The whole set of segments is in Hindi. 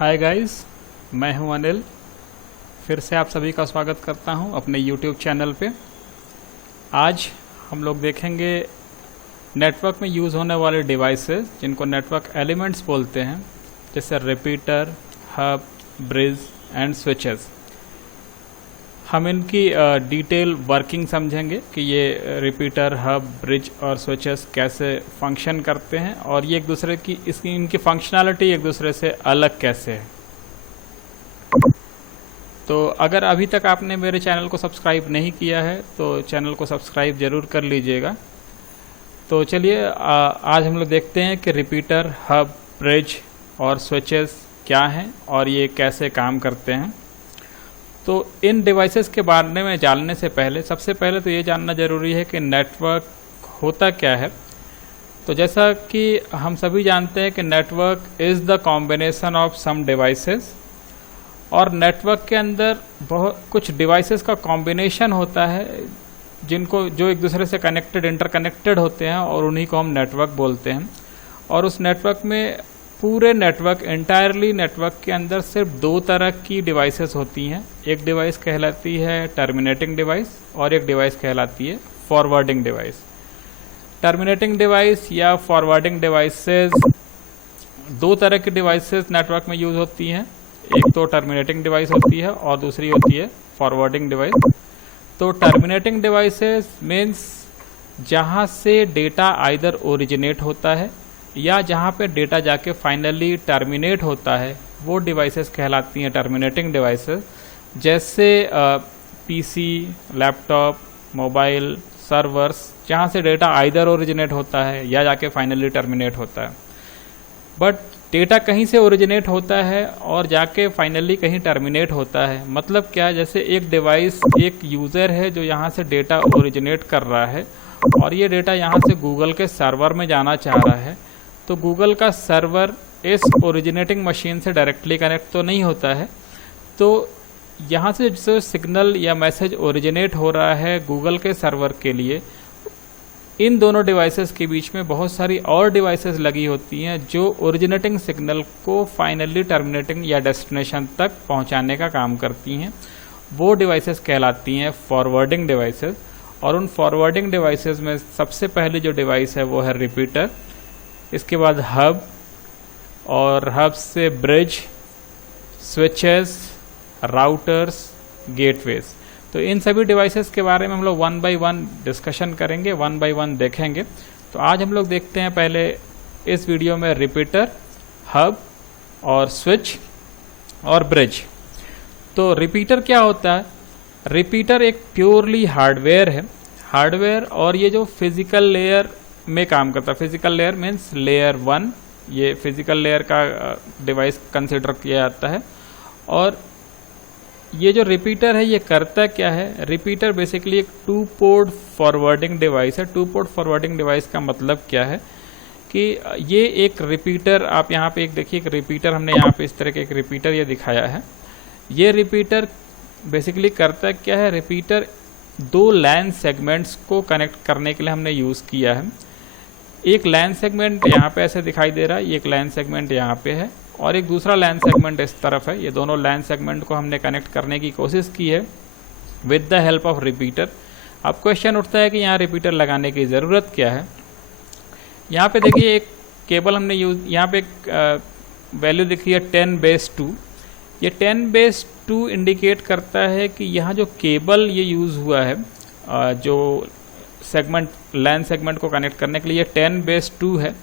हाय गाइस, मैं हूं अनिल। फिर से आप सभी का स्वागत करता हूं अपने यूट्यूब चैनल पे। आज हम लोग देखेंगे नेटवर्क में यूज़ होने वाले डिवाइसेस जिनको नेटवर्क एलिमेंट्स बोलते हैं, जैसे repeater, hub, bridge and switches. हम इनकी डिटेल वर्किंग समझेंगे कि ये रिपीटर, हब, ब्रिज और स्विचेस कैसे फंक्शन करते हैं और ये एक दूसरे की इनकी फंक्शनैलिटी एक दूसरे से अलग कैसे है। तो अगर अभी तक आपने मेरे चैनल को सब्सक्राइब नहीं किया है तो चैनल को सब्सक्राइब ज़रूर कर लीजिएगा। तो चलिए आज हम लोग देखते हैं कि रिपीटर, हब, ब्रिज और स्विचेस क्या हैं और ये कैसे काम करते हैं। तो इन डिवाइसेस के बारे में जानने से पहले सबसे पहले तो ये जानना ज़रूरी है कि नेटवर्क होता क्या है। तो जैसा कि हम सभी जानते हैं कि network is the combination of some devices, और नेटवर्क के अंदर बहुत कुछ डिवाइसेस का कॉम्बिनेशन होता है जो एक दूसरे से इंटरकनेक्टेड होते हैं और उन्हीं को हम नेटवर्क बोलते हैं। और उस नेटवर्क में एंटायरली नेटवर्क के अंदर सिर्फ दो तरह की डिवाइसेस होती हैं। एक डिवाइस कहलाती है टर्मिनेटिंग डिवाइस और एक डिवाइस कहलाती है फॉरवर्डिंग डिवाइस। टर्मिनेटिंग डिवाइस या फॉरवर्डिंग डिवाइसेस, दो तरह की डिवाइसेस नेटवर्क में यूज होती हैं। एक तो टर्मिनेटिंग डिवाइस होती है और दूसरी होती है फॉरवर्डिंग डिवाइस। तो टर्मिनेटिंग डिवाइसेस मीन्स जहाँ से डेटा आइदर ओरिजिनेट होता है या जहाँ पे डेटा जाके फाइनली टर्मिनेट होता है, वो डिवाइसेस कहलाती हैं टर्मिनेटिंग डिवाइसेस। जैसे पीसी, लैपटॉप, मोबाइल, सर्वर्स, जहाँ से डेटा आइदर ओरिजिनेट होता है या जाके फाइनली टर्मिनेट होता है। बट डेटा कहीं से ओरिजिनेट होता है और जाके फाइनली कहीं टर्मिनेट होता है। मतलब क्या, जैसे एक डिवाइस, एक यूज़र है जो यहाँ से डेटा ओरिजिनेट कर रहा है और ये डेटा यहाँ से गूगल के सर्वर में जाना चाह रहा है। तो गूगल का सर्वर इस ओरिजिनेटिंग मशीन से डायरेक्टली कनेक्ट तो नहीं होता है। तो यहाँ से जो सिग्नल या मैसेज ओरिजिनेट हो रहा है गूगल के सर्वर के लिए, इन दोनों डिवाइसेस के बीच में बहुत सारी और डिवाइसेस लगी होती हैं जो ओरिजिनेटिंग सिग्नल को फाइनली टर्मिनेटिंग या डेस्टिनेशन तक पहुँचाने का काम करती हैं। वो डिवाइसेस कहलाती हैं फॉरवर्डिंग डिवाइसेस। और उन फॉरवर्डिंग डिवाइसेस में सबसे पहली जो डिवाइस है वो है रिपीटर, इसके बाद हब, और हब से ब्रिज, स्विचेस, राउटर्स, गेटवेज। तो इन सभी डिवाइसेस के बारे में हम लोग वन बाय वन डिस्कशन करेंगे, वन बाय वन देखेंगे। तो आज हम लोग देखते हैं पहले इस वीडियो में रिपीटर, हब और स्विच और ब्रिज। तो रिपीटर क्या होता है? रिपीटर एक प्योरली हार्डवेयर है। हार्डवेयर, और ये जो फिजिकल लेयर में काम करता है। फिजिकल लेयर मीन्स लेयर 1, ये फिजिकल लेयर का डिवाइस कंसिडर किया जाता है। और ये जो रिपीटर है ये करता क्या है? रिपीटर बेसिकली एक 2 पोर्ट फॉरवर्डिंग डिवाइस है। 2 पोर्ट फॉरवर्डिंग डिवाइस का मतलब क्या है कि ये एक रिपीटर, आप यहाँ पे एक देखिए, एक रिपीटर हमने यहाँ पे इस तरह के एक रिपीटर ये दिखाया है। ये रिपीटर बेसिकली करता क्या है? रिपीटर 2 लैन सेगमेंट्स को कनेक्ट करने के लिए हमने यूज़ किया है। एक लैन सेगमेंट यहाँ पे ऐसे दिखाई दे रहा है, एक लैन सेगमेंट यहाँ पे है और एक दूसरा लैन सेगमेंट इस तरफ है। ये दोनों लैन सेगमेंट को हमने कनेक्ट करने की कोशिश की है with the help of repeater. अब क्वेश्चन उठता है कि यहाँ रिपीटर लगाने की ज़रूरत क्या है। यहाँ पे देखिए एक केबल हमने यहाँ पे एक वैल्यू दिखी है 10/2। ये 10/2 इंडिकेट करता है कि यहाँ जो केबल ये यूज़ हुआ है जो सेगमेंट, लैन सेगमेंट को कनेक्ट करने के लिए, ये 10/2 है।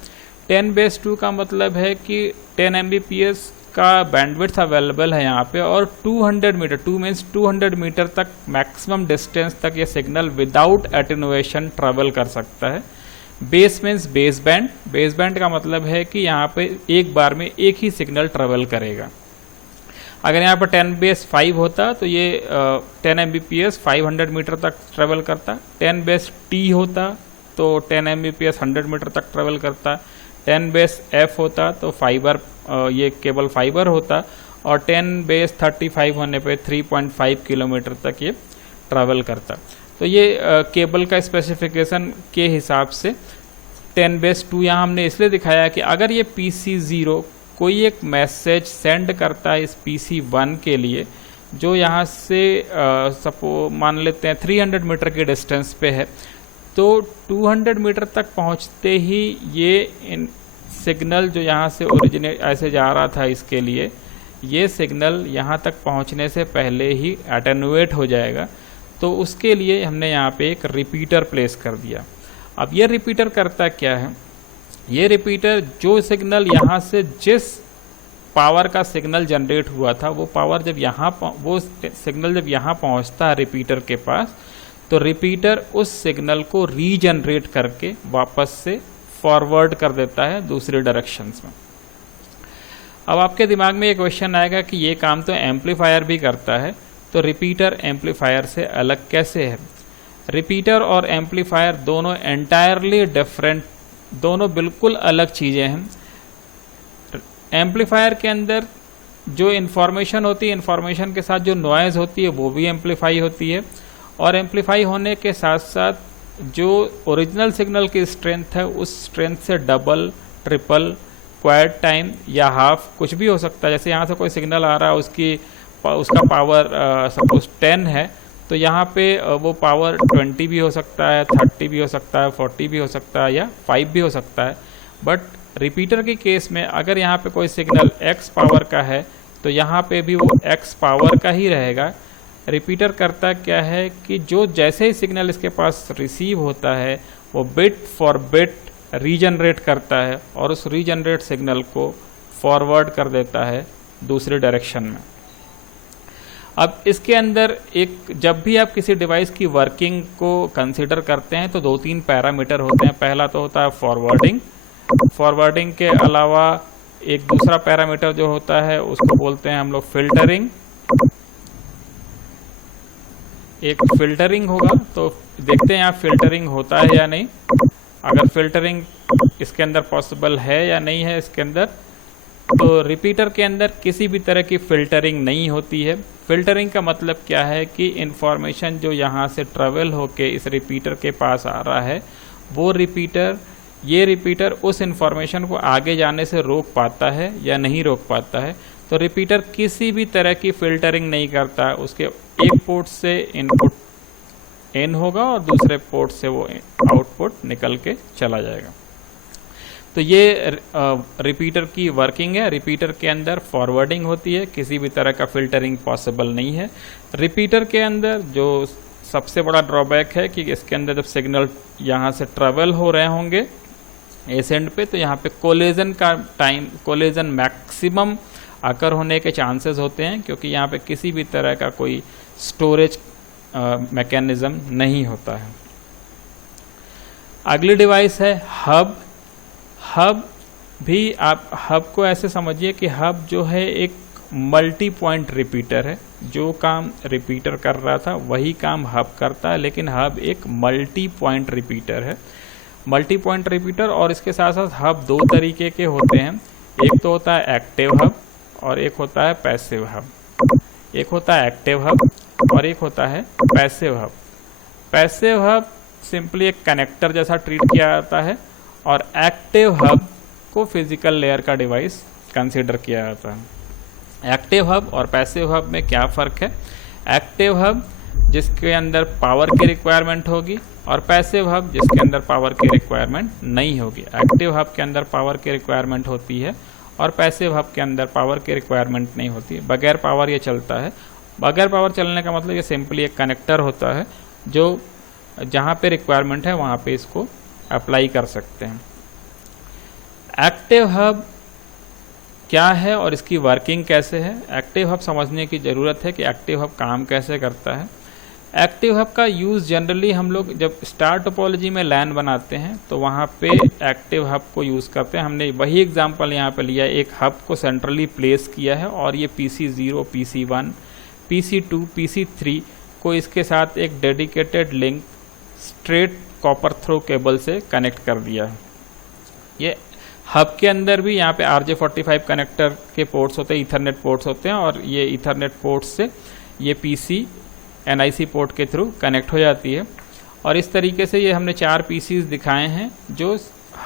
10/2 का मतलब है कि 10 Mbps का बैंडविड्थ अवेलेबल है यहाँ पे, और 200 मीटर, 2 मीन्स 200 मीटर तक मैक्सिमम डिस्टेंस तक ये सिग्नल विदाउट एटेनुएशन ट्रेवल कर सकता है। Base means base band. Base band का मतलब है कि यहाँ पे एक बार में एक ही सिग्नल ट्रेवल करेगा। अगर यहाँ पर 10/5 होता तो ये 10 Mbps 500 मीटर तक ट्रेवल करता। 10/T होता तो 10 Mbps 100 मीटर तक ट्रेवल करता। 10/F होता तो फाइबर, ये केबल फाइबर होता, और 10/35 होने पे 3.5 किलोमीटर तक ये ट्रेवल करता। तो ये केबल का स्पेसिफिकेशन के हिसाब से 10/2 यहाँ हमने इसलिए दिखाया कि अगर ये PC0 कोई एक मैसेज सेंड करता है इस PC1 के लिए, जो यहाँ से मान लेते हैं 300 मीटर के डिस्टेंस पे है, तो 200 मीटर तक पहुँचते ही ये सिग्नल जो यहाँ से ओरिजिनेट ऐसे जा रहा था इसके लिए, ये सिग्नल यहाँ तक पहुँचने से पहले ही एटेनुएट हो जाएगा। तो उसके लिए हमने यहाँ पे एक रिपीटर प्लेस कर दिया। अब ये रिपीटर करता क्या है, ये रिपीटर जो सिग्नल यहाँ से जिस पावर का सिग्नल जनरेट हुआ था, वो पावर जब वो सिग्नल जब यहाँ पहुँचता है रिपीटर के पास, तो रिपीटर उस सिग्नल को रीजनरेट करके वापस से फॉरवर्ड कर देता है दूसरे डायरेक्शंस में। अब आपके दिमाग में ये क्वेश्चन आएगा कि ये काम तो एम्पलीफायर भी करता है, तो रिपीटर एम्पलीफायर से अलग कैसे है? रिपीटर और एम्पलीफायर दोनों एंटायरली डिफरेंट, दोनों बिल्कुल अलग चीज़ें हैं। एम्पलीफायर के अंदर जो इन्फॉर्मेशन होती है, इन्फॉर्मेशन के साथ जो नॉइज़ होती है वो भी एम्पलीफाई होती है, और एम्पलीफाई होने के साथ साथ जो ओरिजिनल सिग्नल की स्ट्रेंथ है उस स्ट्रेंथ से डबल, ट्रिपल, क्वार्ट टाइम या हाफ कुछ भी हो सकता है। जैसे यहाँ से कोई सिग्नल आ रहा है, उसका पावर सपोज 10 है, तो यहाँ पे वो पावर 20 भी हो सकता है, 30 भी हो सकता है, 40 भी हो सकता है, या 5 भी हो सकता है। बट रिपीटर के केस में अगर यहाँ पे कोई सिग्नल x पावर का है, तो यहाँ पे भी वो x पावर का ही रहेगा। रिपीटर करता क्या है कि जो जैसे ही सिग्नल इसके पास रिसीव होता है, वो बिट फॉर बिट रीजनरेट करता है और उस रीजनरेट सिग्नल को फॉरवर्ड कर देता है दूसरे डायरेक्शन में। अब इसके अंदर जब भी आप किसी डिवाइस की वर्किंग को कंसीडर करते हैं तो 2-3 पैरामीटर होते हैं। पहला तो होता है फॉरवर्डिंग के अलावा एक दूसरा पैरामीटर जो होता है उसको बोलते हैं हम लोग फिल्टरिंग। एक फिल्टरिंग होगा, तो देखते हैं यहाँ फिल्टरिंग होता है या नहीं। अगर फिल्टरिंग इसके अंदर पॉसिबल है या नहीं है इसके अंदर, तो रिपीटर के अंदर किसी भी तरह की फिल्टरिंग नहीं होती है। फिल्टरिंग का मतलब क्या है कि इंफॉर्मेशन जो यहाँ से ट्रेवल होके इस रिपीटर के पास आ रहा है, वो ये रिपीटर उस इंफॉर्मेशन को आगे जाने से रोक पाता है या नहीं रोक पाता है। तो रिपीटर किसी भी तरह की फिल्टरिंग नहीं करता। उसके एक पोर्ट से इनपुट इन होगा और दूसरे पोर्ट से वो आउटपुट निकल के चला जाएगा। तो ये रिपीटर की वर्किंग है। रिपीटर के अंदर फॉरवर्डिंग होती है, किसी भी तरह का फिल्टरिंग पॉसिबल नहीं है। रिपीटर के अंदर जो सबसे बड़ा ड्रॉबैक है कि इसके अंदर जब सिग्नल यहाँ से ट्रेवल हो रहे होंगे इस एंड पे, तो यहाँ पे कोलिजन मैक्सिमम आकर होने के चांसेस होते हैं, क्योंकि यहाँ पे किसी भी तरह का कोई स्टोरेज मैकेनिज्म नहीं होता है। अगली डिवाइस है हब भी आप हब को ऐसे समझिए कि हब जो है एक मल्टी पॉइंट रिपीटर है। जो काम रिपीटर कर रहा था वही काम हब करता है, लेकिन हब एक मल्टी पॉइंट रिपीटर है। मल्टी पॉइंट रिपीटर, और इसके साथ साथ हब दो तरीके के होते हैं। एक तो होता है एक्टिव हब और एक होता है पैसिव हब। एक होता है एक्टिव हब और एक होता है passive hub. Passive hub simply एक कनेक्टर जैसा ट्रीट किया जाता है, और एक्टिव हब को फिजिकल लेयर का डिवाइस कंसीडर किया जाता है। एक्टिव हब और पैसिव हब में क्या फ़र्क है? एक्टिव हब जिसके अंदर पावर की रिक्वायरमेंट होगी, और पैसिव हब जिसके अंदर पावर की रिक्वायरमेंट नहीं होगी। एक्टिव हब के अंदर पावर की रिक्वायरमेंट होती है और पैसिव हब के अंदर पावर की रिक्वायरमेंट नहीं होती। बगैर पावर ये चलता है। बगैर पावर चलने का मतलब ये सिंपली एक कनेक्टर होता है, जो जहाँ पे रिक्वायरमेंट है वहाँ पे इसको अप्लाई कर सकते हैं। एक्टिव हब क्या है और इसकी वर्किंग कैसे है? एक्टिव हब समझने की ज़रूरत है कि एक्टिव हब काम कैसे करता है। एक्टिव हब का यूज़ जनरली हम लोग जब स्टार टोपोलॉजी में लैन बनाते हैं तो वहाँ पे एक्टिव हब को यूज़ करते हैं। हमने वही एग्जांपल यहाँ पे लिया, एक हब को सेंट्रली प्लेस किया है और ये PC0, PC1, PC2, PC3 को इसके साथ एक dedicated link straight copper through cable से कनेक्ट कर दिया है। ये हब के अंदर भी यहाँ पे RJ45 कनेक्टर के पोर्ट्स होते हैं, ईथरनेट पोर्ट्स होते हैं, और ये ईथरनेट पोर्ट्स से ये PC NIC पोर्ट के थ्रू कनेक्ट हो जाती है। और इस तरीके से ये हमने 4 PCs दिखाए हैं जो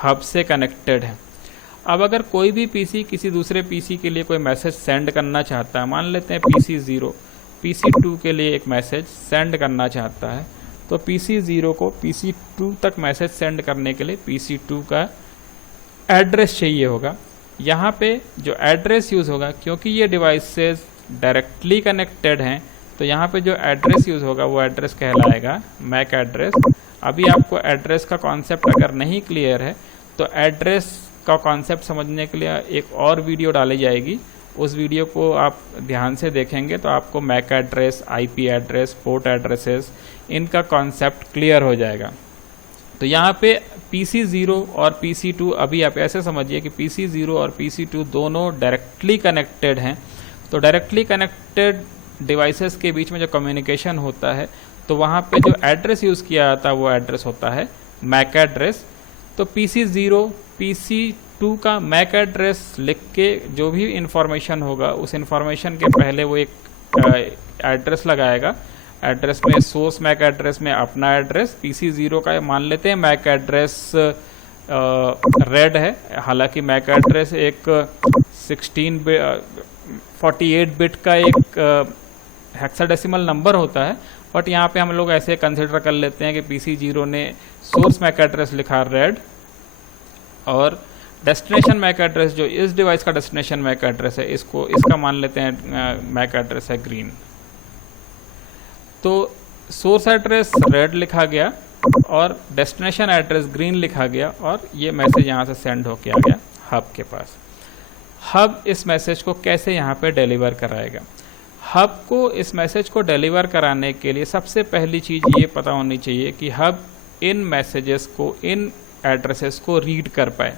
हब से कनेक्टेड हैं। अब अगर कोई भी पीसी किसी दूसरे पीसी के लिए कोई मैसेज सेंड करना चाहता है, मान लेते हैं पीसी 0 पीसी 2 के लिए एक मैसेज सेंड करना चाहता है, तो पीसी 0 को पीसी 2 तक मैसेज सेंड करने के लिए पीसी 2 का एड्रेस चाहिए होगा। यहाँ पे जो एड्रेस यूज़ होगा, क्योंकि ये डिवाइसेस डायरेक्टली कनेक्टेड हैं, तो यहाँ पे जो एड्रेस यूज़ होगा वो एड्रेस कहलाएगा मैक एड्रेस। अभी आपको एड्रेस का कॉन्सेप्ट अगर नहीं क्लियर है तो एड्रेस का कॉन्सेप्ट समझने के लिए एक और वीडियो डाली जाएगी, उस वीडियो को आप ध्यान से देखेंगे तो आपको MAC address, IP address, port addresses, इनका कॉन्सेप्ट क्लियर हो जाएगा। तो यहाँ पे PC0 और PC2, अभी आप ऐसे समझिए कि PC0 और PC2 दोनों डायरेक्टली कनेक्टेड हैं। तो डायरेक्टली कनेक्टेड डिवाइसेस के बीच में जो कम्युनिकेशन होता है, तो वहाँ पे जो एड्रेस यूज़ किया जाता है वो एड्रेस होता है मैक एड्रेस। तो PC0 PC2 का मैक एड्रेस लिख के जो भी इंफॉर्मेशन होगा उस इंफॉर्मेशन के पहले वो एक एड्रेस लगाएगा। एड्रेस में सोर्स मैक एड्रेस में अपना एड्रेस, PC0 का मान लेते हैं मैक एड्रेस रेड है, हालांकि मैक एड्रेस एक 48 बिट का एक हेक्साडेसिमल नंबर होता है, बट यहाँ पे हम लोग ऐसे कंसिडर कर लेते हैं कि PC0 ने सोर्स मैक एड्रेस लिखा रेड और डेस्टिनेशन मैक एड्रेस जो इस डिवाइस का डेस्टिनेशन मैक एड्रेस है, इसका मान लेते हैं मैक एड्रेस है ग्रीन। तो सोर्स एड्रेस रेड लिखा गया और डेस्टिनेशन एड्रेस ग्रीन लिखा गया और ये मैसेज यहाँ से सेंड होके आ गया हब के पास। हब इस मैसेज को कैसे यहाँ पे डिलीवर कराएगा? हब को इस मैसेज को डिलीवर कराने के लिए सबसे पहली चीज़ ये पता होनी चाहिए कि हब इन मैसेजेस को, इन एड्रेसेस को रीड कर पाए।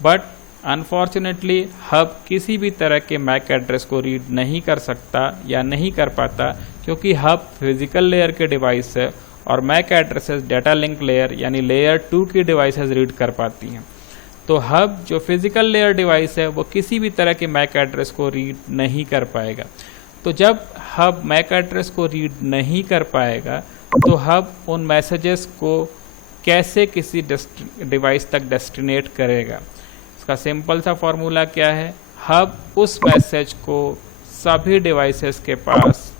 बट अनफॉर्चुनेटली हब किसी भी तरह के मैक एड्रेस को रीड नहीं कर सकता या नहीं कर पाता, क्योंकि हब फिजिकल लेयर के डिवाइस है और MAC addresses data link layer यानी लेयर 2 की डिवाइसेस रीड कर पाती हैं। तो हब जो फिजिकल लेयर डिवाइस है वो किसी भी तरह के मैक एड्रेस को रीड नहीं कर पाएगा। तो जब हब मैक एड्रेस को रीड नहीं कर पाएगा तो हब उन मैसेजेस को कैसे किसी डिवाइस तक डेस्टिनेट करेगा? इसका सिंपल सा फॉर्मूला क्या है? हब उस मैसेज को सभी डिवाइसेस के पास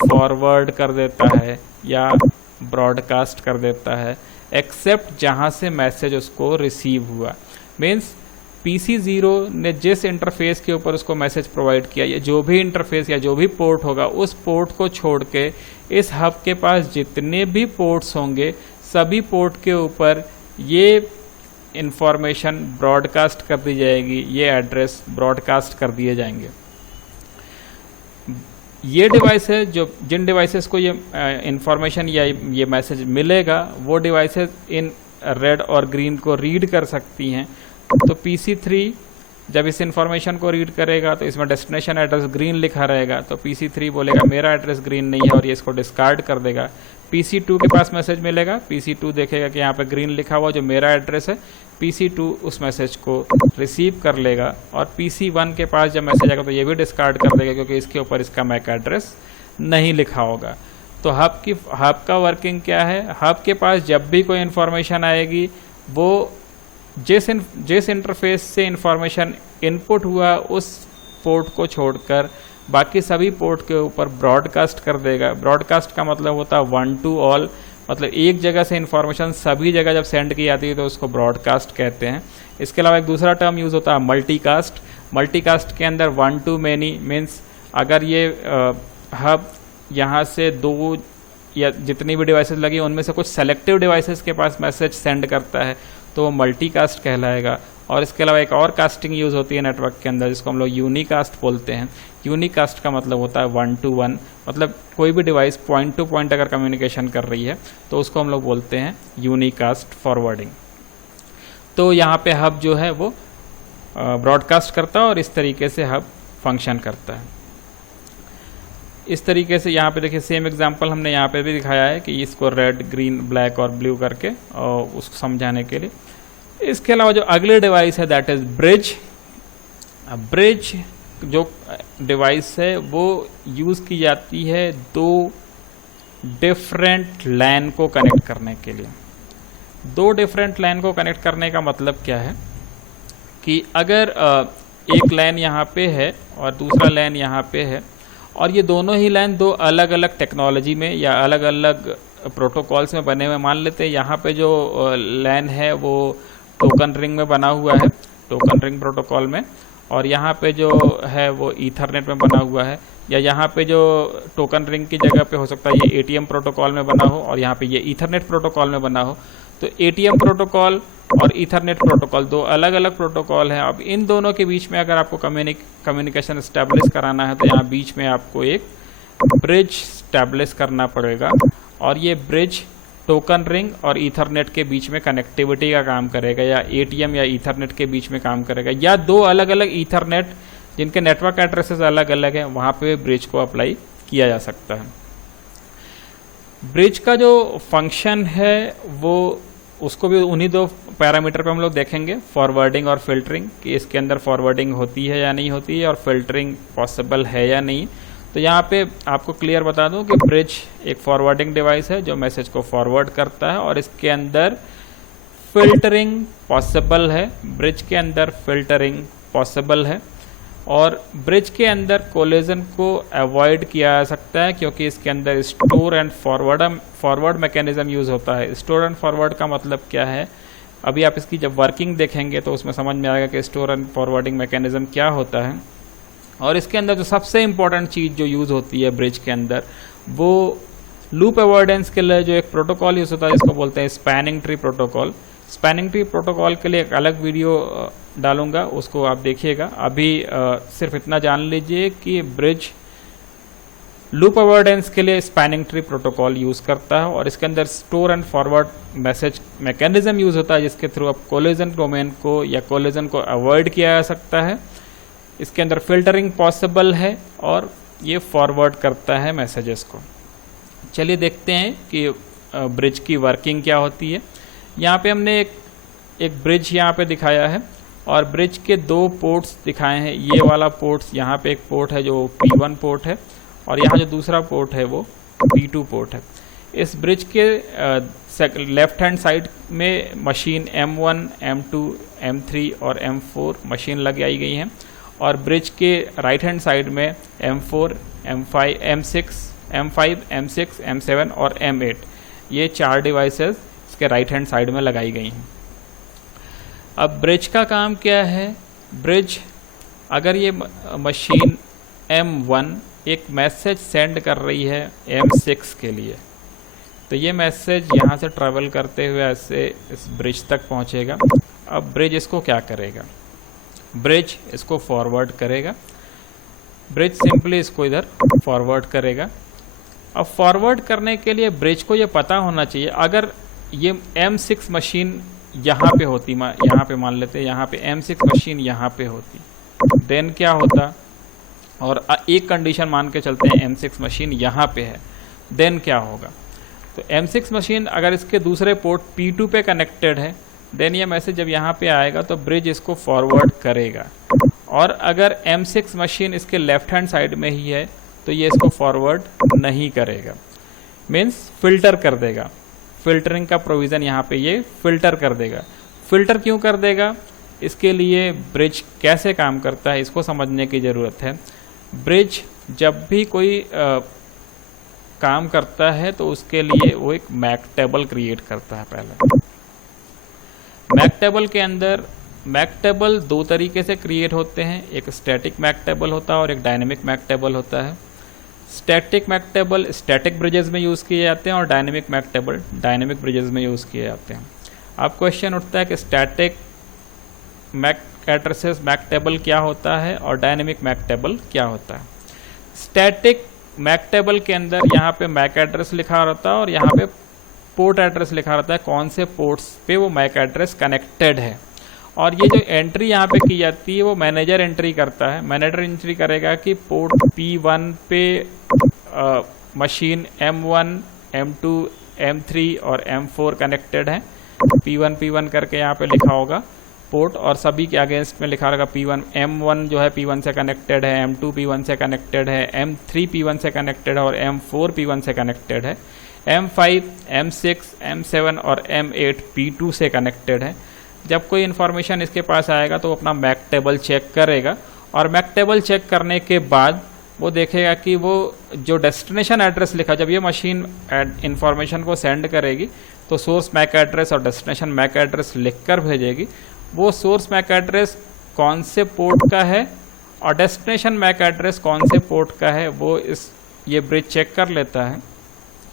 फॉरवर्ड कर देता है या ब्रॉडकास्ट कर देता है, एक्सेप्ट जहां से मैसेज उसको रिसीव हुआ। मीन्स PC0 ने जिस इंटरफेस के ऊपर उसको मैसेज प्रोवाइड किया, या जो भी इंटरफेस या जो भी पोर्ट होगा, उस पोर्ट को छोड़ के इस हब के पास जितने भी पोर्ट्स होंगे सभी पोर्ट के ऊपर ये इंफॉर्मेशन ब्रॉडकास्ट कर दी जाएगी, ये एड्रेस ब्रॉडकास्ट कर दिए जाएंगे। ये डिवाइस है जो जिन डिवाइसेस को ये इंफॉर्मेशन या ये मैसेज मिलेगा वो डिवाइसेस इन रेड और ग्रीन को रीड कर सकती हैं। तो PC3 जब इस इंफॉर्मेशन को रीड करेगा तो इसमें डेस्टिनेशन एड्रेस ग्रीन लिखा रहेगा, तो PC3 बोलेगा मेरा एड्रेस ग्रीन नहीं है और ये इसको डिस्कार्ड कर देगा। PC2 के पास मैसेज मिलेगा, PC2 देखेगा कि यहाँ पे ग्रीन लिखा हुआ जो मेरा एड्रेस है, PC2 उस मैसेज को रिसीव कर लेगा और PC1 के पास जब मैसेज आएगा तो ये भी डिस्कार्ड कर देगा क्योंकि इसके ऊपर इसका मैक एड्रेस नहीं लिखा होगा। तो हब का वर्किंग क्या है? हब के पास जब भी कोई इन्फॉर्मेशन आएगी वो जिस इंटरफेस से इंफॉर्मेशन इनपुट हुआ उस पोर्ट को छोड़कर बाकी सभी पोर्ट के ऊपर ब्रॉडकास्ट कर देगा। ब्रॉडकास्ट का मतलब होता है 1 to all, मतलब एक जगह से इंफॉर्मेशन सभी जगह जब सेंड की जाती है तो उसको ब्रॉडकास्ट कहते हैं। इसके अलावा एक दूसरा टर्म यूज़ होता है मल्टीकास्ट। मल्टीकास्ट के अंदर 1 to many मीन्स अगर ये हब यहाँ से 2 या जितनी भी डिवाइसेस लगी उनमें से कुछ सेलेक्टिव डिवाइसेस के पास मैसेज सेंड करता है तो वो मल्टीकास्ट कहलाएगा। और इसके अलावा एक और कास्टिंग यूज़ होती है नेटवर्क के अंदर जिसको हम लोग यूनिकास्ट बोलते हैं। यूनिकास्ट का मतलब होता है 1 to 1, मतलब कोई भी डिवाइस पॉइंट टू पॉइंट अगर कम्युनिकेशन कर रही है तो उसको हम लोग बोलते हैं यूनिकास्ट फॉरवर्डिंग। तो यहाँ पे हब जो है वो ब्रॉडकास्ट करता है और इस तरीके से हब फंक्शन करता है। इस तरीके से यहाँ पे देखिए सेम एग्जांपल हमने यहाँ पे भी दिखाया है कि इसको रेड, ग्रीन, ब्लैक और ब्लू करके और उसको समझाने के लिए। इसके अलावा जो अगले डिवाइस है दैट इज ब्रिज। ब्रिज जो डिवाइस है वो यूज़ की जाती है 2 डिफरेंट लैन को कनेक्ट करने के लिए। 2 डिफरेंट लैन को कनेक्ट करने का मतलब क्या है कि अगर एक लाइन यहाँ पे है और दूसरा लाइन यहाँ पे है, और ये दोनों ही लाइन दो अलग अलग टेक्नोलॉजी में या अलग अलग प्रोटोकॉल्स में बने हुए, मान लेते हैं यहाँ पे जो लाइन है वो टोकन रिंग में बना हुआ है, टोकन रिंग प्रोटोकॉल में, और यहाँ पे जो है वो ईथरनेट में बना हुआ है, या यहाँ पे जो टोकन रिंग की जगह पे हो सकता है ये एटीएम प्रोटोकॉल में बना हो और यहाँ पे ये ईथरनेट प्रोटोकॉल में बना हो। तो एटीएम प्रोटोकॉल और ईथरनेट प्रोटोकॉल दो अलग अलग प्रोटोकॉल हैं। अब इन दोनों के बीच में अगर आपको कम्युनिकेशन एस्टेब्लिश कराना है तो यहाँ बीच में आपको एक ब्रिज एस्टेब्लिश करना पड़ेगा, और ये ब्रिज टोकन रिंग और ईथरनेट के बीच में कनेक्टिविटी का काम करेगा, या एटीएम या ईथरनेट के बीच में काम करेगा, या दो अलग अलग ईथरनेट जिनके नेटवर्क एड्रेसेस अलग अलग हैं वहाँ पे ब्रिज को अप्लाई किया जा सकता है। ब्रिज का जो फंक्शन है वो उसको भी उन्हीं दो पैरामीटर पे हम लोग देखेंगे, फॉरवर्डिंग और फिल्टरिंग, कि इसके अंदर फॉरवर्डिंग होती है या नहीं होती है और फिल्टरिंग पॉसिबल है या नहीं। तो यहाँ पे आपको क्लियर बता दूं कि ब्रिज एक फॉरवर्डिंग डिवाइस है जो मैसेज को फॉरवर्ड करता है, और इसके अंदर फिल्टरिंग पॉसिबल है, ब्रिज के अंदर फिल्टरिंग पॉसिबल है, और ब्रिज के अंदर कोलिजन को अवॉइड किया जा सकता है क्योंकि इसके अंदर store and forward mechanism use होता है। स्टोर एंड फॉरवर्ड का मतलब क्या है, अभी आप इसकी जब वर्किंग देखेंगे तो उसमें समझ में आएगा कि स्टोर एंड फॉरवर्डिंग मैकेनिज्म क्या होता है। और इसके अंदर जो सबसे इंपॉर्टेंट चीज़ जो यूज़ होती है ब्रिज के अंदर, वो लूप अवॉइडेंस के लिए जो एक प्रोटोकॉल यूज़ होता है जिसको बोलते हैं spanning tree protocol. Spanning tree protocol के लिए एक अलग वीडियो डालूंगा, उसको आप देखिएगा। अभी सिर्फ इतना जान लीजिए कि ब्रिज लूप अवॉइडेंस के लिए स्पैनिंग ट्री प्रोटोकॉल यूज़ करता है, और इसके अंदर store and forward message mechanism use होता है जिसके थ्रू आप कोलिजन डोमेन को या कोलिजन को अवॉइड किया जा सकता है। इसके अंदर फिल्टरिंग पॉसिबल है और ये फॉरवर्ड करता है मैसेजेस को। चलिए देखते हैं कि ब्रिज की वर्किंग क्या होती है। यहाँ पे हमने एक ब्रिज यहाँ पे दिखाया है, और ब्रिज के दो पोर्ट्स दिखाए हैं। ये वाला पोर्ट्स, यहाँ पे एक पोर्ट है जो P1 पोर्ट है, और यहाँ जो दूसरा पोर्ट है वो P2 पोर्ट है। इस ब्रिज के लेफ्ट हैंड साइड में मशीन M1, M2, M3 और M4 मशीन लगाई गई हैं, और ब्रिज के राइट हैंड साइड में M4, M5, M6, M7 और M8 ये चार डिवाइसेस इसके राइट हैंड साइड में लगाई गई हैं। अब ब्रिज का काम क्या है, ब्रिज अगर ये मशीन M1 एक मैसेज सेंड कर रही है M6 के लिए, तो ये मैसेज यहाँ से ट्रैवल करते हुए ऐसे इस ब्रिज तक पहुँचेगा। अब ब्रिज इसको क्या करेगा, ब्रिज इसको फॉरवर्ड करेगा, ब्रिज सिंपली इसको इधर फॉरवर्ड करेगा। अब फॉरवर्ड करने के लिए ब्रिज को ये पता होना चाहिए, अगर ये M6 मशीन यहाँ पे होती, यहाँ पे मान लेते हैं यहाँ पे M6 मशीन यहाँ पे होती, देन क्या होता, और एक कंडीशन मान के चलते हैं M6 मशीन यहाँ पे है, देन क्या होगा। तो M6 मशीन अगर इसके दूसरे पोर्ट P2 पे कनेक्टेड है, देन ये मैसेज जब यहाँ पे आएगा तो ब्रिज इसको फॉरवर्ड करेगा, और अगर M6 मशीन इसके लेफ्ट हैंड साइड में ही है तो ये इसको फॉरवर्ड नहीं करेगा, मीन्स फिल्टर कर देगा। फिल्टरिंग का प्रोविज़न यहाँ पे ये फिल्टर कर देगा। फिल्टर क्यों कर देगा, इसके लिए ब्रिज कैसे काम करता है इसको समझने की ज़रूरत है। ब्रिज जब भी कोई काम करता है तो उसके लिए वो एक मैक टेबल क्रिएट करता है। पहले मैक टेबल के अंदर, मैक टेबल दो तरीके से क्रिएट होते हैं, एक स्टैटिक मैक टेबल होता है और एक डायनेमिक मैक टेबल होता है। Static MAC table static bridges में यूज़ किए जाते हैं और dynamic MAC table dynamic bridges में यूज़ किए जाते हैं। अब क्वेश्चन उठता है कि static MAC addresses MAC table क्या होता है और डायनेमिक मैक टेबल क्या होता है। स्टैटिक मैक टेबल के अंदर यहाँ पे मैक एड्रेस लिखा रहता है और यहाँ पे पोर्ट एड्रेस लिखा रहता है, कौन से पोर्ट्स पे वो मैक एड्रेस कनेक्टेड है। और ये जो एंट्री यहाँ पे की जाती है वो मैनेजर एंट्री करता है। मैनेजर एंट्री करेगा कि पोर्ट P1 पे मशीन M1, M2, M3 और M4 कनेक्टेड है। P1 करके यहाँ पे लिखा होगा पोर्ट, और सभी के अगेंस्ट में लिखा रहेगा P1, M1 जो है P1 से कनेक्टेड है, M2 P1 से कनेक्टेड है, M3 P1 से कनेक्टेड है और M4 P1 से कनेक्टेड है, M5, M6, M7 और M8 P2 से कनेक्टेड है। जब कोई इन्फॉर्मेशन इसके पास आएगा तो वो अपना मैक टेबल चेक करेगा, और मैक टेबल चेक करने के बाद वो देखेगा कि वो जो डेस्टिनेशन एड्रेस लिखा, जब ये मशीन इन्फॉर्मेशन को सेंड करेगी तो सोर्स मैक एड्रेस और डेस्टिनेशन मैक एड्रेस लिखकर भेजेगी। वो सोर्स मैक एड्रेस कौन से पोर्ट का है और डेस्टिनेशन मैक एड्रेस कौन से पोर्ट का है वो ये ब्रिज चेक कर लेता है।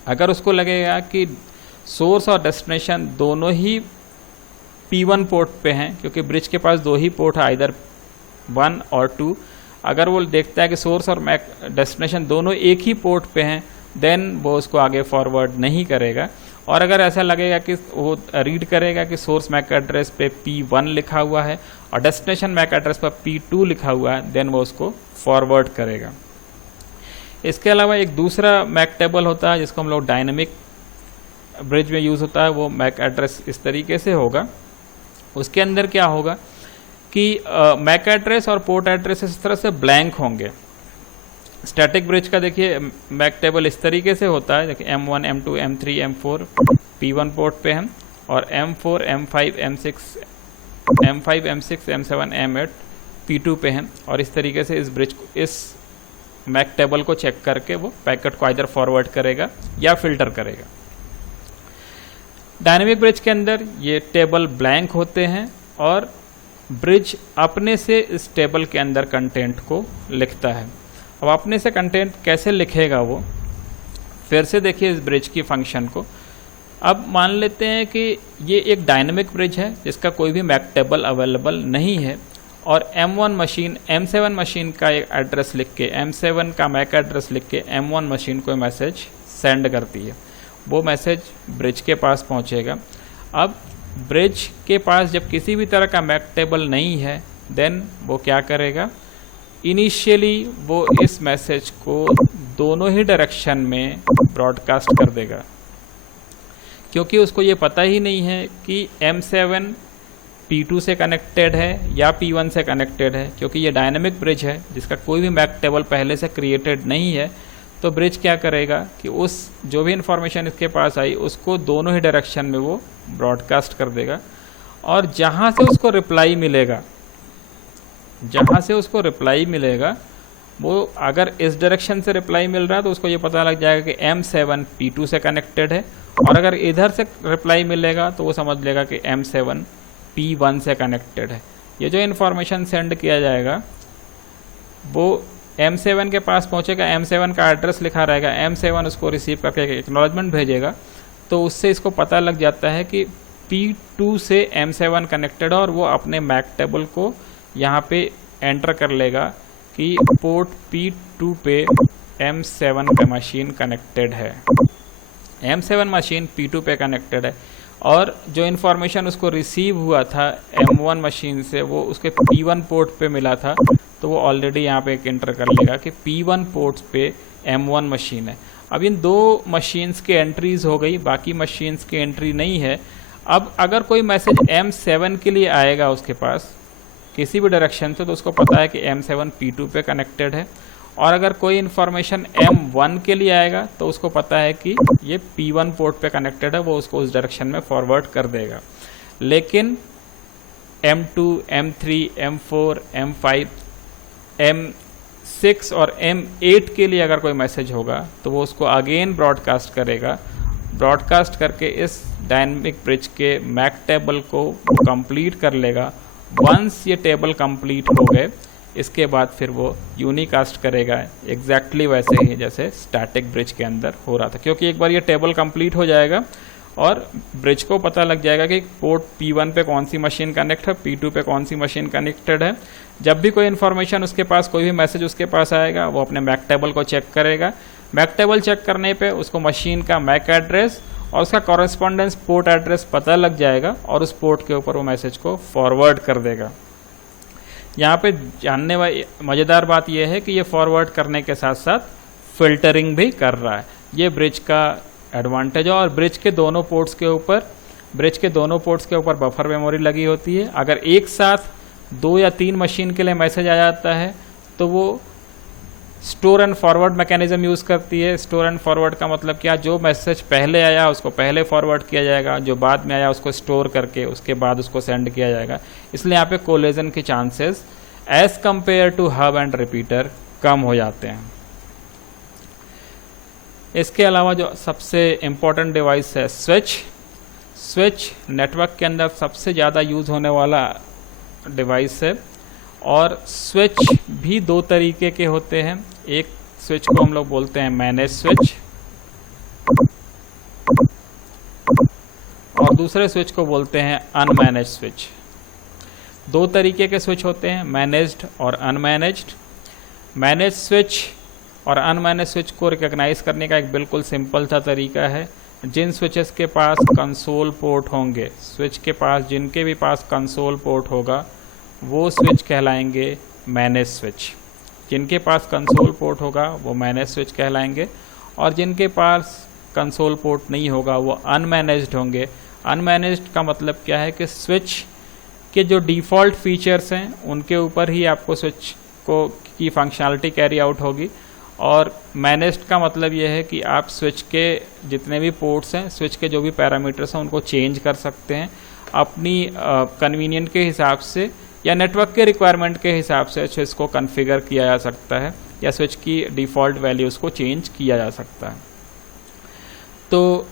अगर उसको लगेगा कि सोर्स और डेस्टिनेशन दोनों ही P1 पोर्ट पे हैं, क्योंकि ब्रिज के पास 2 ही पोर्ट है, आइदर 1 और 2, अगर वो देखता है कि सोर्स और मैक डेस्टिनेशन दोनों एक ही पोर्ट पे हैं, देन वो उसको आगे फॉरवर्ड नहीं करेगा। और अगर ऐसा लगेगा कि वो रीड करेगा कि सोर्स मैक एड्रेस पे P1 लिखा हुआ है और डेस्टिनेशन मैक एड्रेस पर P2 लिखा हुआ है, देन वो उसको फॉरवर्ड करेगा। इसके अलावा एक दूसरा मैक टेबल होता है जिसको हम लोग डायनेमिक ब्रिज में यूज़ होता है। वो मैक एड्रेस इस तरीके से होगा। उसके अंदर क्या होगा कि मैक एड्रेस और पोर्ट एड्रेस इस तरह से ब्लैंक होंगे। स्टैटिक ब्रिज का देखिए मैक टेबल इस तरीके से होता है, देखिए M1, M2, M3, M4 P1 port पे हैं, और M4, M5, M6, M7, M8 P2 पे हैं। और इस तरीके से इस ब्रिज को, इस मैक टेबल को चेक करके वो पैकेट को आइदर फॉरवर्ड करेगा या फिल्टर करेगा। डायनेमिक ब्रिज के अंदर ये टेबल ब्लैंक होते हैं और ब्रिज अपने से इस टेबल के अंदर कंटेंट को लिखता है। अब अपने से कंटेंट कैसे लिखेगा वो, फिर से देखिए इस ब्रिज की फंक्शन को। अब मान लेते हैं कि ये एक डायनेमिक ब्रिज है जिसका कोई भी मैक टेबल अवेलेबल नहीं है, और M1 मशीन M7 मशीन का एक एड्रेस लिख के, M7 का मैक एड्रेस लिख के M1 मशीन को मैसेज सेंड करती है। वो मैसेज ब्रिज के पास पहुंचेगा। अब ब्रिज के पास जब किसी भी तरह का मैक टेबल नहीं है, देन वो क्या करेगा, इनिशियली वो इस मैसेज को दोनों ही डायरेक्शन में ब्रॉडकास्ट कर देगा, क्योंकि उसको ये पता ही नहीं है कि M7 P2 से कनेक्टेड है या P1 से कनेक्टेड है। क्योंकि ये डायनेमिक ब्रिज है जिसका कोई भी मैक टेबल पहले से क्रिएटेड नहीं है, तो ब्रिज क्या करेगा कि उस जो भी इंफॉर्मेशन इसके पास आई उसको दोनों ही डायरेक्शन में वो ब्रॉडकास्ट कर देगा। और जहाँ से उसको रिप्लाई मिलेगा वो अगर इस डायरेक्शन से रिप्लाई मिल रहा है तो उसको ये पता लग जाएगा कि M7 P2 से कनेक्टेड है, और अगर इधर से रिप्लाई मिलेगा तो वो समझ लेगा कि M7 P1 से कनेक्टेड है। ये जो इन्फॉर्मेशन सेंड किया जाएगा वो M7 के पास पहुंचेगा, M7 का एड्रेस लिखा रहेगा, M7 उसको रिसीव करके एक्नॉलेजमेंट भेजेगा, तो उससे इसको पता लग जाता है कि P2 से M7 कनेक्टेड है, और वो अपने मैक टेबल को यहाँ पे एंटर कर लेगा कि पोर्ट P2 पे M7 का मशीन कनेक्टेड है, M7 मशीन P2 पे कनेक्टेड है। और जो इन्फॉर्मेशन उसको रिसीव हुआ था M1 मशीन से वो उसके P1 पोर्ट पे मिला था, तो वो ऑलरेडी यहाँ पे एक एंटर कर लेगा कि P1 पोर्ट पे M1 मशीन है। अब इन 2 मशीन्स के एंट्रीज हो गई, बाकी मशीन्स की एंट्री नहीं है। अब अगर कोई मैसेज M7 के लिए आएगा उसके पास किसी भी डायरेक्शन से, तो उसको पता है कि M7 P2 पे कनेक्टेड है, और अगर कोई इन्फॉर्मेशन M1 के लिए आएगा तो उसको पता है कि ये P1 पोर्ट पे कनेक्टेड है, वो उसको उस डायरेक्शन में फॉरवर्ड कर देगा। लेकिन M2, M3, M4, M5, M6 और M8 के लिए अगर कोई मैसेज होगा तो वो उसको अगेन ब्रॉडकास्ट करेगा। ब्रॉडकास्ट करके इस डायनेमिक ब्रिज के मैक टेबल को कंप्लीट कर लेगा। वंस ये टेबल कंप्लीट हो गए, इसके बाद फिर वो यूनिकास्ट करेगा एग्जैक्टली वैसे ही जैसे स्टैटिक ब्रिज के अंदर हो रहा था। क्योंकि एक बार ये टेबल कंप्लीट हो जाएगा और ब्रिज को पता लग जाएगा कि पोर्ट P1 पे कौन सी मशीन कनेक्ट है, P2 पे कौन सी मशीन कनेक्टेड है। जब भी कोई इन्फॉर्मेशन उसके पास, कोई भी मैसेज उसके पास आएगा, वो अपने मैक टेबल को चेक करेगा। मैक टेबल चेक करने पे उसको मशीन का मैक एड्रेस और उसका कॉरेस्पॉन्डेंस पोर्ट एड्रेस पता लग जाएगा, और उस पोर्ट के ऊपर वो मैसेज को फॉरवर्ड कर देगा। यहाँ पे जानने वाली मज़ेदार बात यह है कि ये फॉरवर्ड करने के साथ साथ फिल्टरिंग भी कर रहा है। ये ब्रिज का एडवांटेज है। और ब्रिज के दोनों पोर्ट्स के ऊपर बफर मेमोरी लगी होती है। अगर एक साथ 2 या 3 मशीन के लिए मैसेज आ जाता है तो वो store and forward mechanism use करती है। स्टोर एंड फॉरवर्ड का मतलब क्या, जो मैसेज पहले आया उसको पहले फॉरवर्ड किया जाएगा, जो बाद में आया उसको स्टोर करके उसके बाद उसको सेंड किया जाएगा। इसलिए यहाँ पे कोलिजन के chances as compared to hub and repeater कम हो जाते हैं। इसके अलावा जो सबसे इम्पोर्टेंट डिवाइस है स्विच नेटवर्क के अंदर सबसे ज़्यादा यूज़ होने वाला डिवाइस है। और स्विच भी दो तरीके के होते हैं। एक स्विच को हम लोग बोलते हैं मैनेज स्विच और दूसरे स्विच को बोलते हैं अनमैनेज स्विच। दो तरीके के स्विच होते हैं, मैनेज्ड और अनमैनेज्ड। मैनेज स्विच और अनमैनेज स्विच को रिकॉग्नाइज करने का एक बिल्कुल सिंपल सा तरीका है। जिन स्विचेस के पास कंसोल पोर्ट होंगे, स्विच के पास जिनके भी पास कंसोल पोर्ट होगा वो स्विच कहलाएंगे मैनेज स्विच। जिनके पास कंसोल पोर्ट होगा वो मैनेज स्विच कहलाएंगे और जिनके पास कंसोल पोर्ट नहीं होगा वो अनमैनेज्ड होंगे। अनमैनेज्ड का मतलब क्या है कि स्विच के जो डिफ़ॉल्ट फीचर्स हैं उनके ऊपर ही आपको स्विच को की फंक्शनलिटी कैरी आउट होगी। और मैनेज्ड का मतलब यह है कि आप स्विच के जितने भी पोर्ट्स हैं, स्विच के जो भी पैरामीटर्स हैं उनको चेंज कर सकते हैं अपनी कन्वीनियंट के हिसाब से या नेटवर्क के रिक्वायरमेंट के हिसाब से स्विच को कॉन्फ़िगर किया जा सकता है या स्विच की डिफ़ॉल्ट वैल्यूज़ को चेंज किया जा सकता है। तो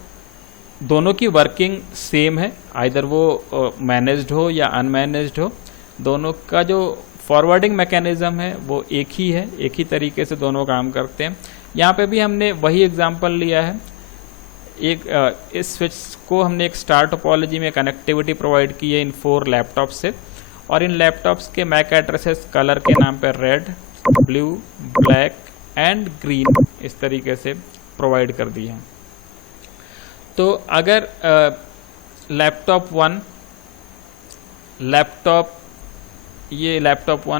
दोनों की वर्किंग सेम है, आइदर वो मैनेज्ड हो या अनमैनेज्ड हो। दोनों का जो फॉरवर्डिंग मैकेनिज़्म है वो एक ही है, एक ही तरीके से दोनों काम करते हैं। यहाँ पे भी हमने वही एग्जांपल लिया है। इस स्विच को हमने एक स्टार टोपोलॉजी में कनेक्टिविटी प्रोवाइड की है इन 4 लैपटॉप से और इन लैपटॉप्स के मैक एड्रेसेस कलर के नाम पर red, blue, black and green इस तरीके से प्रोवाइड कर दी है। तो अगर लैपटॉप 1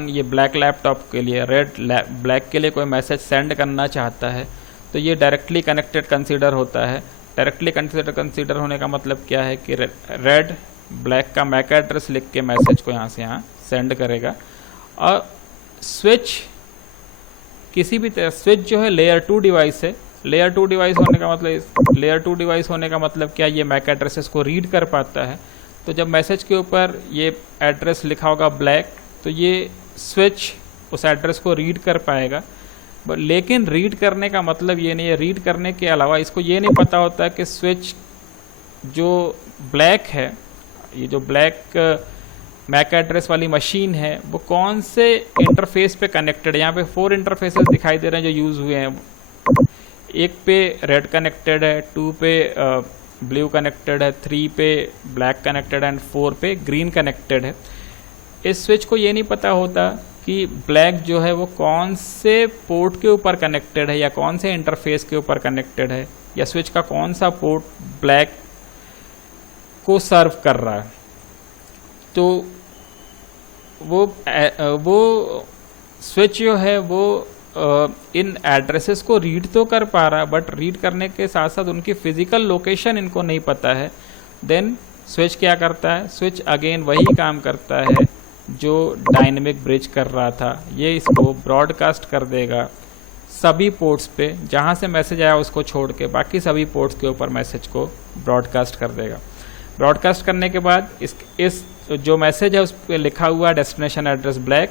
ये ब्लैक लैपटॉप के लिए, ब्लैक के लिए कोई मैसेज सेंड करना चाहता है तो ये डायरेक्टली कनेक्टेड कंसीडर होता है। डायरेक्टली कंसीडर होने का मतलब क्या है कि रेड ब्लैक का मैक एड्रेस लिख के मैसेज को यहाँ से यहाँ सेंड करेगा। और स्विच किसी भी तरह, स्विच जो है लेयर 2 डिवाइस है। लेयर 2 डिवाइस होने का मतलब क्या, ये मैक एड्रेसेस को रीड कर पाता है। तो जब मैसेज के ऊपर ये एड्रेस लिखा होगा ब्लैक तो ये स्विच उस एड्रेस को रीड कर पाएगा। लेकिन रीड करने का मतलब ये नहीं है, रीड करने के अलावा इसको ये नहीं पता होता कि स्विच जो ब्लैक है, ये जो ब्लैक मैक एड्रेस वाली मशीन है वो कौन से इंटरफेस पे कनेक्टेड है। यहाँ पे 4 इंटरफेसेस दिखाई दे रहे हैं जो यूज़ हुए हैं। एक पे रेड कनेक्टेड है, 2 पे ब्लू कनेक्टेड है, 3 पे ब्लैक कनेक्टेड है एंड 4 पे ग्रीन कनेक्टेड है। इस स्विच को ये नहीं पता होता कि ब्लैक जो है वो कौन से पोर्ट के ऊपर कनेक्टेड है या कौन से इंटरफेस के ऊपर कनेक्टेड है या स्विच का कौन सा पोर्ट ब्लैक को सर्व कर रहा है। तो वो स्विच जो है वो इन एड्रेसेस को रीड तो कर पा रहा है बट रीड करने के साथ साथ उनकी फिजिकल लोकेशन इनको नहीं पता है। देन स्विच क्या करता है, स्विच अगेन वही काम करता है जो डायनेमिक ब्रिज कर रहा था। ये इसको ब्रॉडकास्ट कर देगा सभी पोर्ट्स पे, जहाँ से मैसेज आया उसको छोड़ के बाकी सभी पोर्ट्स के ऊपर मैसेज को ब्रॉडकास्ट कर देगा। ब्रॉडकास्ट करने के बाद इस जो मैसेज है उस पर लिखा हुआ डेस्टिनेशन एड्रेस ब्लैक,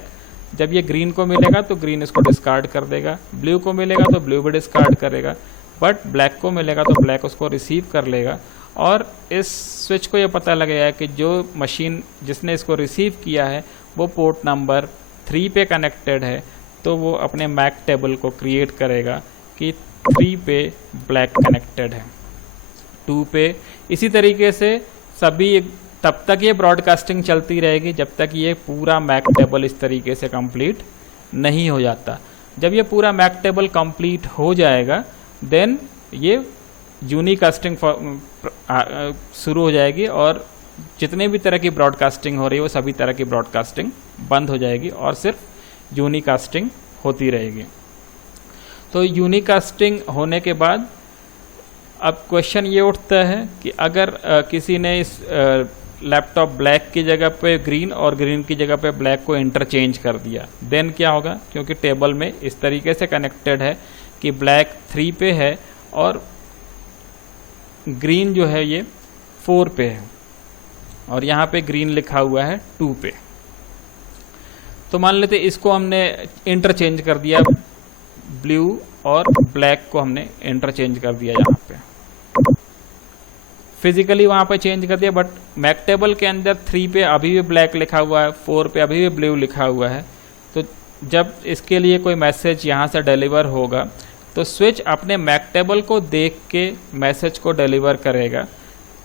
जब ये ग्रीन को मिलेगा तो ग्रीन इसको डिस्कार्ड कर देगा, ब्लू को मिलेगा तो ब्लू भी डिस्कार्ड करेगा, बट ब्लैक को मिलेगा तो ब्लैक उसको रिसीव कर लेगा। और इस स्विच को ये पता लगेगा कि जो मशीन जिसने इसको रिसीव किया है वो पोर्ट नंबर 3 पे कनेक्टेड है, तो वो अपने मैक टेबल को क्रिएट करेगा कि 3 पे ब्लैक कनेक्टेड है, 2 पे। इसी तरीके से सभी तब तक ये ब्रॉडकास्टिंग चलती रहेगी जब तक ये पूरा मैक टेबल इस तरीके से कंप्लीट नहीं हो जाता। जब ये पूरा मैक टेबल कंप्लीट हो जाएगा देन ये यूनिकास्टिंग शुरू हो जाएगी और जितने भी तरह की ब्रॉडकास्टिंग हो रही है वो सभी तरह की ब्रॉडकास्टिंग बंद हो जाएगी और सिर्फ यूनिकास्टिंग होती रहेगी। तो यूनिकास्टिंग होने के बाद अब क्वेश्चन ये उठता है कि अगर किसी ने इस लैपटॉप ब्लैक की जगह पे ग्रीन और ग्रीन की जगह पे ब्लैक को इंटरचेंज कर दिया, देन क्या होगा, क्योंकि टेबल में इस तरीके से कनेक्टेड है कि ब्लैक 3 पे है और ग्रीन जो है ये 4 पे है और यहाँ पे ग्रीन लिखा हुआ है 2 पे। तो मान लेते इसको हमने इंटरचेंज कर दिया, ब्लू और ब्लैक को हमने इंटरचेंज कर दिया, यहाँ पे फिजिकली वहाँ पे चेंज कर दिया, बट मैक टेबल के अंदर 3 पे अभी भी ब्लैक लिखा हुआ है, 4 पे अभी भी ब्लू लिखा हुआ है। तो जब इसके लिए कोई मैसेज यहाँ से डिलीवर होगा तो स्विच अपने मैक टेबल को देख के मैसेज को डिलीवर करेगा।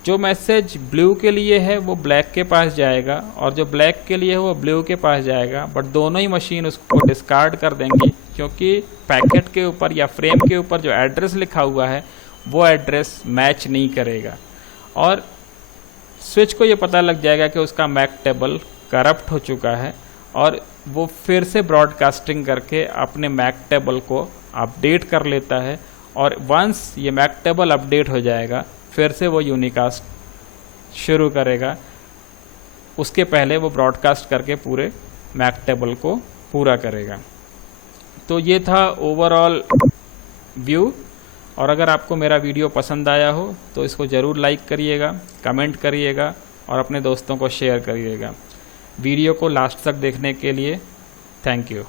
जो मैसेज ब्लू के लिए है वो ब्लैक के पास जाएगा और जो ब्लैक के लिए है वो ब्लू के पास जाएगा, बट दोनों ही मशीन उसको डिस्कार्ड कर देंगी, क्योंकि पैकेट के ऊपर या फ्रेम के ऊपर जो एड्रेस लिखा हुआ है वो एड्रेस मैच नहीं करेगा और स्विच को ये पता लग जाएगा कि उसका मैक टेबल करप्ट हो चुका है और वो फिर से ब्रॉडकास्टिंग करके अपने मैक टेबल को अपडेट कर लेता है और वंस ये मैक टेबल अपडेट हो जाएगा फिर से वो यूनिकास्ट शुरू करेगा। उसके पहले वो ब्रॉडकास्ट करके पूरे मैक टेबल को पूरा करेगा। तो ये था ओवरऑल व्यू, और अगर आपको मेरा वीडियो पसंद आया हो तो इसको ज़रूर लाइक करिएगा, कमेंट करिएगा और अपने दोस्तों को शेयर करिएगा। वीडियो को लास्ट तक देखने के लिए थैंक यू।